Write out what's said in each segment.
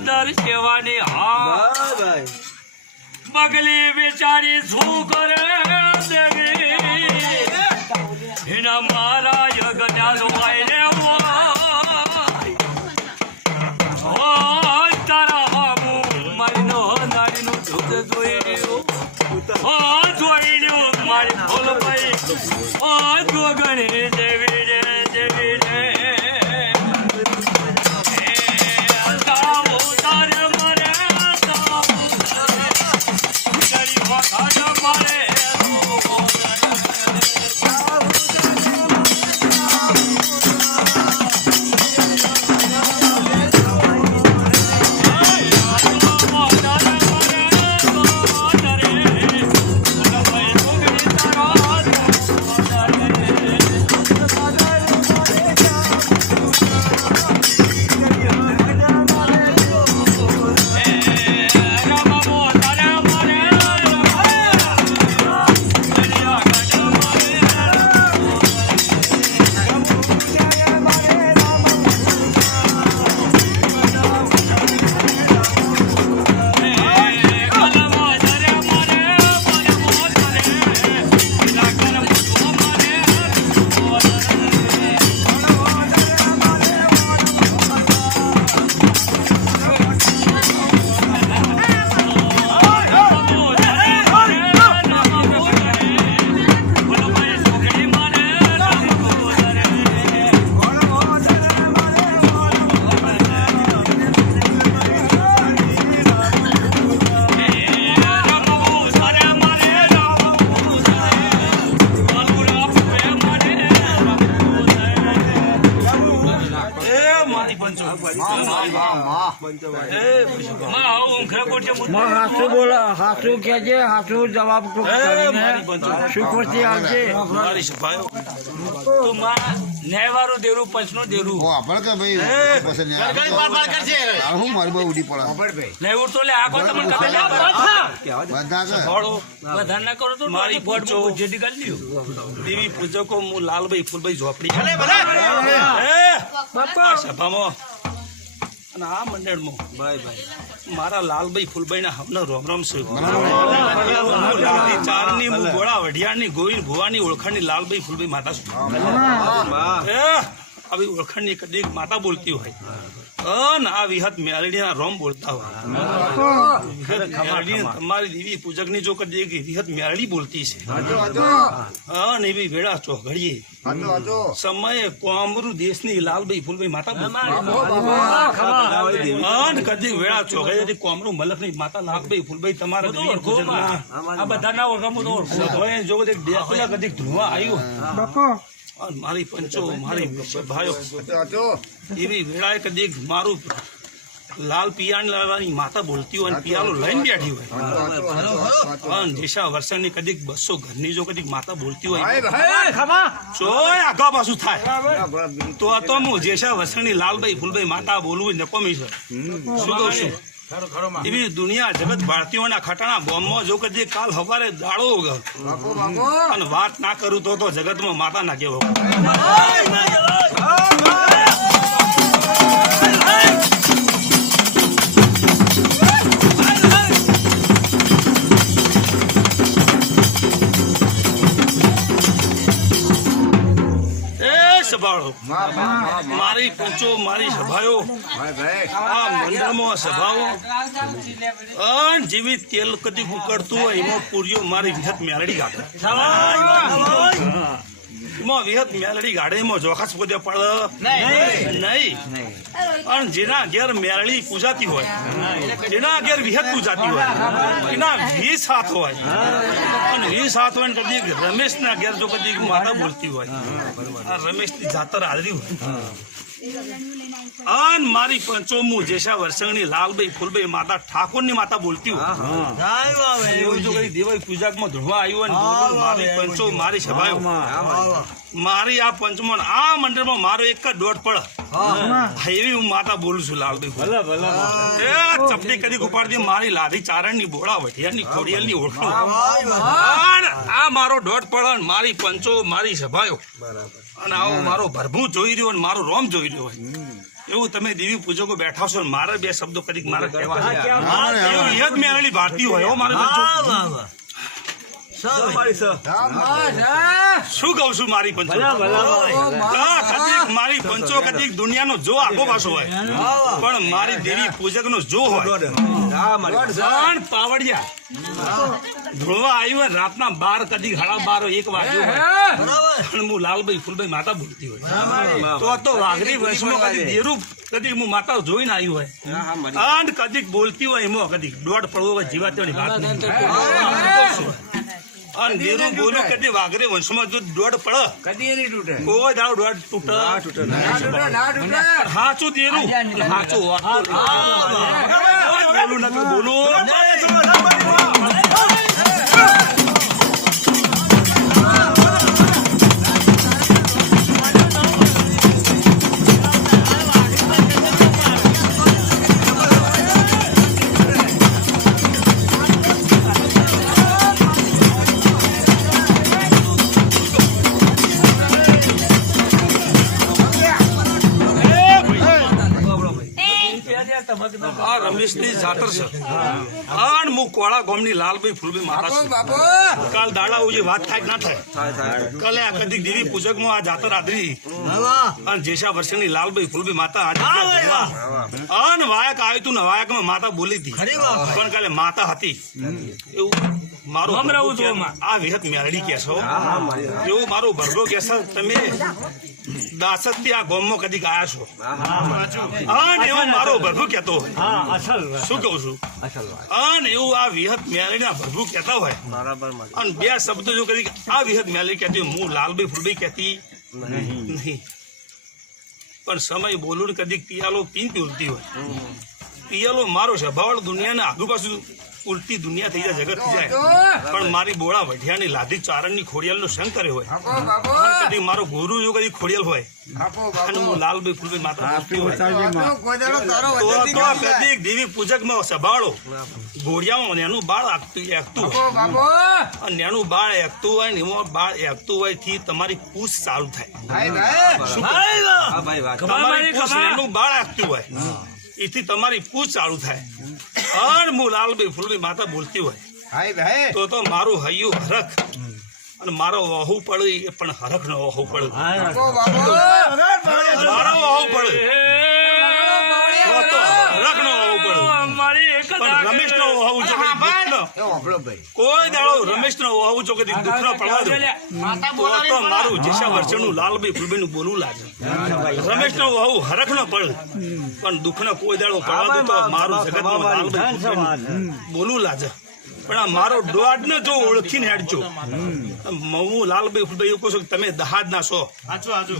સમુદર સેવાની હા. બગલી બિચારી શું કરે દેવી. એના મારા યજ્ઞા લોવાય રે તારા હામુ મારીનો નારીનું દૂધ જોઈ ઓ. જોઈ મારી ફૂલ ભાઈ ઓ જોગણી દેવી હાસુ બોલ હાસુ કેજે હાસુ જવાબ સુખવતી આવજે મારી સભાયો તું માં ન્યાયવાળું દેરું પંચનું દેરું આપણે કે ભાઈ પસંદ નહીં આવે. આ હું મારી બહુ ઉડી પડે નેવું તો લે આખો તમને ખબર ના બધા કે ફળો ના કરો તો મારી બોટ જેડી ગાલી લ્યો દેવી પૂજકો હું લાલભાઈ ફૂલભાઈ ઝોપડી હે, આ સભામાં અને આ મંડળમાં મારા લાલભાઈ ફૂલભાઈ ના હમણાં રોમ રોમ છે. ચારની હું ગોળા વઢિયારની ગોવિંદ ભુવાની ઓળખાણની લાલભાઈ ફૂલભાઈ માતા છું આવી ઓળખાણની કદી માતા બોલતી હોય. અન આ વિહત મેલડીના રોમ બોલતા હોય. તમારી દેવી પૂજકની જો કદી એક વિહત મેલડી બોલતી છે. અન એવી વેળા ચોઘડીએ. સમયે કોમરૂ દેશની લાલભાઈ ફૂલભાઈ માતા અન કદી વેળા ચોઘડીએ કોમરૂ મલકની માતા લાલભાઈ ફૂલભાઈ તમારા દેવી ના આ બધાના ઓળખામો તો ઓળખો. જો કદી ધુવા આવ્યું મારી પંચો મારી ભાઈઓ. એવી વેળાએ કદી મારું લાલ પિયાણ લાવવાની માતા બોલતી હોય અને પિયાલો લઈને બેઠી હોય. પણ દિશા વર્ષની કદીક બસો ઘરની જો કદીક માતા બોલતી હોય. ચોય આગા પાછું થાય. તો આ તો હું જેશા વર્ષની લાલભાઈ ફૂલભાઈ માતા બોલવું નકોમી છે. શું કહું છું? એવી દુનિયા જગત ભારતીયોના ખટાણા બોમ્બમાં જો કદી કાલ સવારે દાડો અને વાત ના કરું તો તો જગતમાં માતા ના કેવો મારી પૂછો મારી સભાઓ આ મંડળમાં સભાઓ. અનજીવિત જેવી તેલ કદી ઉકળતું હોય એમાં પૂરીઓ મારી વિહત મેળડી ગાડે એમાં વિહત મેલડી ગાડીમાં જોખાસ પોતે પડે. નહીં. પણ જેના ઘેર મેલડી પૂજાતી હોય જેના ઘેર વિહત પૂજાતી હોય એના વીસ હાથ હોય. અને વીસ હાથ હોય ને કદી રમેશ ના ઘેર જો કદી માતા બોલતી હોય. રમેશની રમેશની જાતર હાજરી હોય. અન મારી પંચોમુ જેસા વર્ષંગની લાલભાઈ ફૂલભાઈ માતા ઠાકોરની માતા બોલતી એવું દેવાઈ પૂજાકમાં આવ્યું મારી પંચો મારી સભાયો મારી આ પંચમણ આ મંડળમાં મારો એક જ દોઢ પડ એવી હું માતા બોલું છું લાલભાઈ. એ ચપટી કરી ઉપાડતી મારી લાધી ચારણની બોળા વઢિયાની ખોડિયાલની ઓળખું. આ મારો દોઢ પડણ મારી પંચો મારી સભાયો અને આવો મારો ભરભું જોઈ રહ્યો અને મારો રોમ જોઈ રહ્યો હોય. એવું તમે દેવી પૂજકો બેઠા છો મારા બે શબ્દો કરી મારે કહેવા ભારતીય હોય મારે શું કહું છું મારી પંચો? મારી પંચો. કદીક દુનિયાનો જો આગો પાછો હોય. પણ મારી દેવી પૂજક નો જો હોય. પણ પાવડિયા. ધોળવા આવ્યું રાતના બાર કદી સાડા બાર એક વાગ્યો પણ હું લાલભાઈ ફૂલભાઈ માતા બોલતી હોય. તો તો વાઘરી વંશમાં કદી દેરું કદી હું માતા જોઈને આવ્યું હોય. અને કદીક બોલતી હોય એમાં કદીક દોઢ પડવો હોય જીવાતીઓની વાત નહીં. અને દેરું બોલું કદી વાગરે વંશમાં જો દોઢ પડે. કદી નહીં તૂટે. કોઈ દાવ દોઢ તૂટે. હાચું દેરું હાચું વાત. બોલું નકર બોલું. આ રમેશની જાતર છે. અને હું કોળા ગોમની લાલભાઈ ફૂલભાઈ કાલ દાડા ઉજી વાત થાય ના થાય? કાલે આ કદી દેવી પૂજકમાં આ જાતર આદરી. અને જેસા વર્ષની લાલભાઈ ફૂલભાઈ માતા અન વાયક આવ્યું તું ને વાયકમાં માતા બોલી હતી. પણ કાલે માતા હતી. એવું. મારું ભરગું કે- આ વિહત મેરડી કે છો. એવું મારું ભરગો કે છે તમે દાસતથી આ ગોમમાં કદી ગયા છો? અને એવું મારો ભરગું કેતો શું કહું છું? અને એવું આ વિહત મેલડીના ભરભું કહેતા હોય. અને બે શબ્દો જો કદી આ વિહત મેલડી કહેતી હું લાલભાઈ ફૂલભાઈ કહેતી નહીં. પણ સમય બોલું ને કદી પિયાલો પીન ઉલતી હોય. પિયાલો મારો સ્વભાવ દુનિયાને આગુ પાછું ઉલટી દુનિયા થઈ જાય જગત થઈ જાય. પણ મારી બોળા વઢિયાની લાધી ચારણની ખોડિયાલનો સંગ કર્યો હોય. કદી મારો ગુરુ જો કદી ખોડિયાલ હોય. અને હું લાલભાઈ ફૂલભાઈ માતા તો તો કદી દેવી પૂજકમાં સંભાળો. ઘોડિયામાં નેનું બાળ આપતું એકતું હોય. અને નેનું બાળ એકતું હોય ને એમાં બાળ એકતું હોયથી તમારી પૂછ ચાલુ થાય. તમારી પૂછ નેનું બાળ એકતું હોય. એથી તમારી પૂછ ચાલુ થાય. અને હું લાલભાઈ ફૂલભાઈ માતા બોલતી હોય. તો તો મારું હૈયું હરખ. અને મારો વહુ પડી એ પણ હરખ નો વહુ પડે મારો વહુ પડે હરખ પણ રમેશ નો વહુ છો કોઈ દાડો રમેશ નો વહુ જો કદી દુઃખ નો પડવા દો. તો તો મારું જેસા વર્ષનું લાલભાઈ ફૂલભાઈ નું બોલવું લાગે રમેશ નો વહુ હરખ નો પડ. પણ દુઃખ નો કોઈ દાડો પડવા દો તો મારું જગતનું લાલભાઈ બોલવું લાગે. પણ આ મારો દોડ ને જો ઓળખીને હેડજો. હું લાલભાઈ ફૂલભાઈ એવું કહું છું કે તમે દહાજ ના છો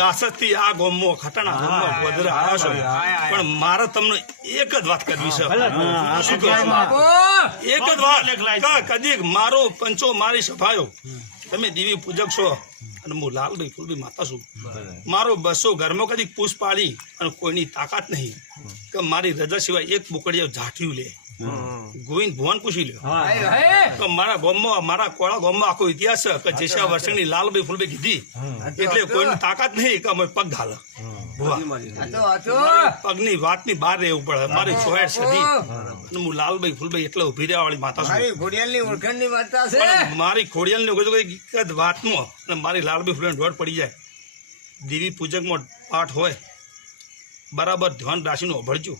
દાસતથી આ ગોમો ખટાણા ગોમો વધારે આવ્યા છો. પણ મારે તમને એક જ વાત કરવી છે. શું કહો એક જ વાત. કદીક કદી મારો પંચો મારી સભાયો. તમે દેવી પૂજક છો. અને હું લાલભાઈ ફૂલભાઈ માતા છું. મારો બસો ઘરમાં કદી પૂછ પાડી અને કોઈની તાકાત નહીં. કે મારી રજા સિવાય એક બુકડીઓ ઝાઠ્યું લે. ગોવિંદ ભુવન પૂછી લ્યો. મારા ગામમાં મારા કોળા ગામમાં આખો ઇતિહાસ છે કે જેસા વર્ષની લાલભાઈ ફૂલભાઈ કીધી. એટલે કોઈની તાકાત નહીં કે અમે પગ ઘાલે. પગની વાતની બહાર રહેવું પડે. મારી ચોહેર સદી અને હું લાલભાઈ ફૂલભાઈ એટલે ઊભી રહ્યા વાળી માતા છું ઓળખાણની વાર્તા છે. પણ મારી ખોડિયાલની કોઈ કોઈ એક જ વાતમાં મારી લાલભાઈ ફૂલભાઈ દોડ પડી જાય. દેવી પૂજકમાં પાઠ હોય. બરાબર ધ્યાન રાખીને ઓભળજો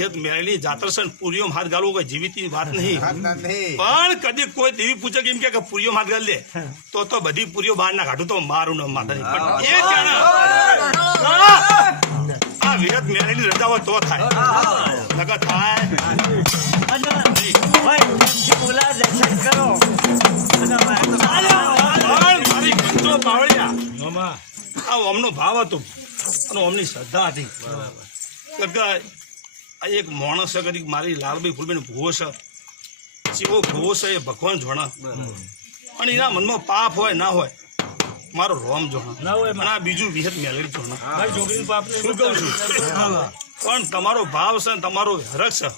એક મેળની જાતર પુરીઓ હાથ ગાલવો કોઈ જીવિતની વાત નહીં. પણ કદી કોઈ દેવી પૂછે એમ કે પુરીઓ હાથ ગાલ દે તો તો બધી પુરીઓ બહાર ના કાઢું તો મારું નામ માતા પણ એ જાણે આ વિરત મેળની રજા હોય તો થાય. નગર થાય. પણ મારી કંટ્રો પાવળિયા આ અમનો ભાવ હતો. અને અમની શ્રદ્ધા હતી. બરાબર. કે આ એક માણસ છે કદી મારી લાલભાઈ ફૂલબેન ભૂવો છે જેવો ભૂવો છે એ ભગવાન જોણા અને એના મનમાં પાપ હોય ના હોય મારો રોમ જોણા અને આ બીજું વિહત મેલેડી જોણા શું કહું છું? પણ તમારો ભાવ છે ને તમારો હરક છે.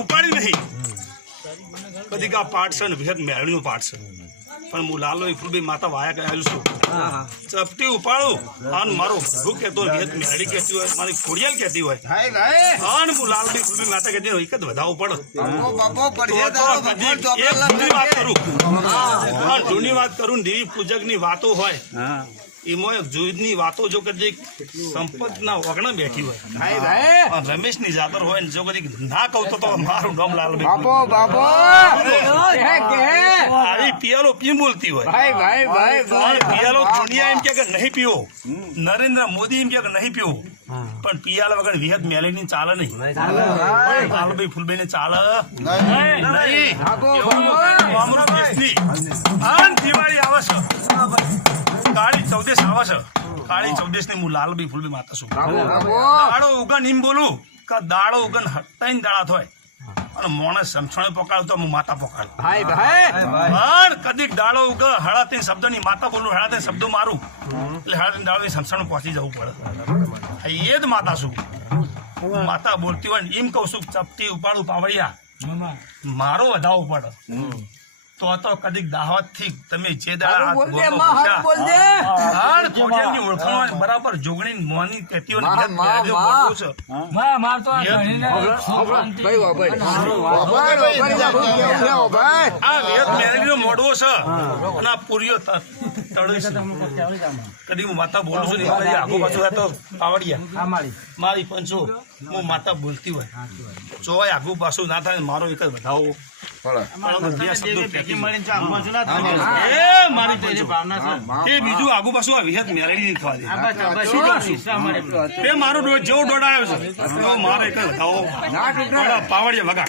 ઉપાડી નહીં. કદી આ પાઠ છે ને વિહત મેળવીનું પાઠ છે. પણ હું લાલો ફૂલભાઈ માતા વાયા કહેલું છું. ચપટી ઉપાડું. અને મારો ભૂ કહેતો હોય મેળી કહેતી હોય મારી ખોડિયાલ કહેતી હોય. અને હું લાલભાઈ ફૂલભાઈ માતા કહેતી હોય એક જ વધાવો પડે. જૂની વાત કરું. હા. જૂની વાત કરું દેવી પૂજકની વાતો હોય. હા. એમાં એક જૂની વાતો જો કદી સંપત ના વગણા બેઠી હોય. ભાઈ ભાઈ પણ રમેશની જાતર હોય ને જો કદી ના કહું તો મારું નામ લાલ બાપો બાપો. આવી પિયાલો પી બોલતી હોય. ભાઈ ભાઈ ભાઈ ભાઈ. પિયાલો દુનિયા એમ કે કે નહીં પીવો. નરેન્દ્ર મોદી એમ કે કે નહીં પીવો. પણ પિયાલા વગર વિહત મેલેની ચાલે નહીં. લાલભાઈ ફૂલભાઈ ને ચાલે. નહીં. દિવાળી આવે છે કાળી ચૌદેશ આવે છે. કાળી ચૌદેશની હું લાલભાઈ ફૂલભાઈ માતા છું. દાડો ઉગન એમ બોલું કે દાડો ઉગન ત્રણ દાડા થાય. અને મોણસ સમસણે પકાડું તો હું માતા પકાડું ભાઈ. કદીક દાડો ઉગ હળા શબ્દ શબ્દની માતા બોલું હળા ત્રણ શબ્દો મારું. એટલે હળા ત્રણ દાડો સમસણ પહોંચી જવું પડે. આ એ જ માતા છું. માતા બોલતી હોય એમ કહું છું ચપટી ઉપાડું પાવડિયા. મારો વધાવો પડે. તો તો કદીક દાવતથી તમે જે ઓળખાણ બરાબર જોગણી મોની કહેતી હોય ને માં, ભેદમાં, ભેદો માં. બોલવું છે. આ વેદ મેળવીનો મોઢવો છે. અને આ પૂરીઓ છે કદી હું માતા બોલું છું ને આગુ પાછું તો પાવડિયા. મારી. પંચો હું માતા બોલતી હોય. જોવાય આગુ પાછું ના થાય મારો એક જ વધાવો. બીજું આગુ પાછું આ વિહત મેળવી નહીં થવા મારો. જેવો દોડ આવ્યો છે. મારો એક જ વધાવો. પાવડિયા વગા.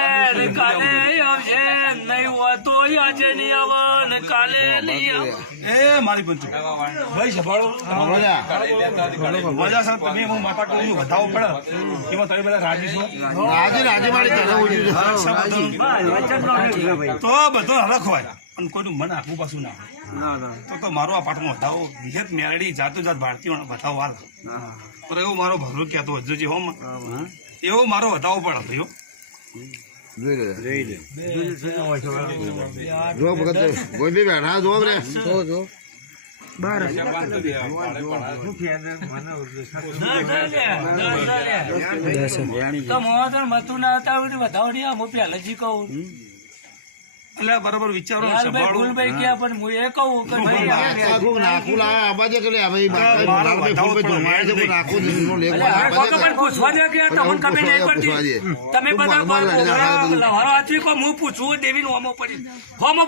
એ મારી પંચો ભાઈ સભાળો. સર તમે હું માતા કહું છું વધાવો પડે. એમાં તમે બધા રાજી છો? રાજી રાજી. મારી તો બધો હરખ હોય. પણ કોઈનું મન આખું પાછું ના તો તો મારો આ પાઠમાં વધાવો. વિહત મેરડી જાતો જાત ભારતીય વધાવો વાર પણ એવો મારો ભરો કહેતો હજુ જે હોમ એવો મારો વધાવો પડે ભાઈઓ જો ભગત બી બેઠા જો રે. તો મોહન મતું ના હતા વધાવો નહીં હું પહેલેથી કહું. એટલે બરાબર વિચારો ને લાલભાઈ સંભાળો ફૂલભાઈ ક્યાં પણ હું એ કહું કે ભાઈ નાખું કે પણ પૂછવા દે કે તમને ખબર નહીં પડતી તમે બધા. લવારો હાથી કો હું પૂછવું દેવી નું હોમો પડી હોમો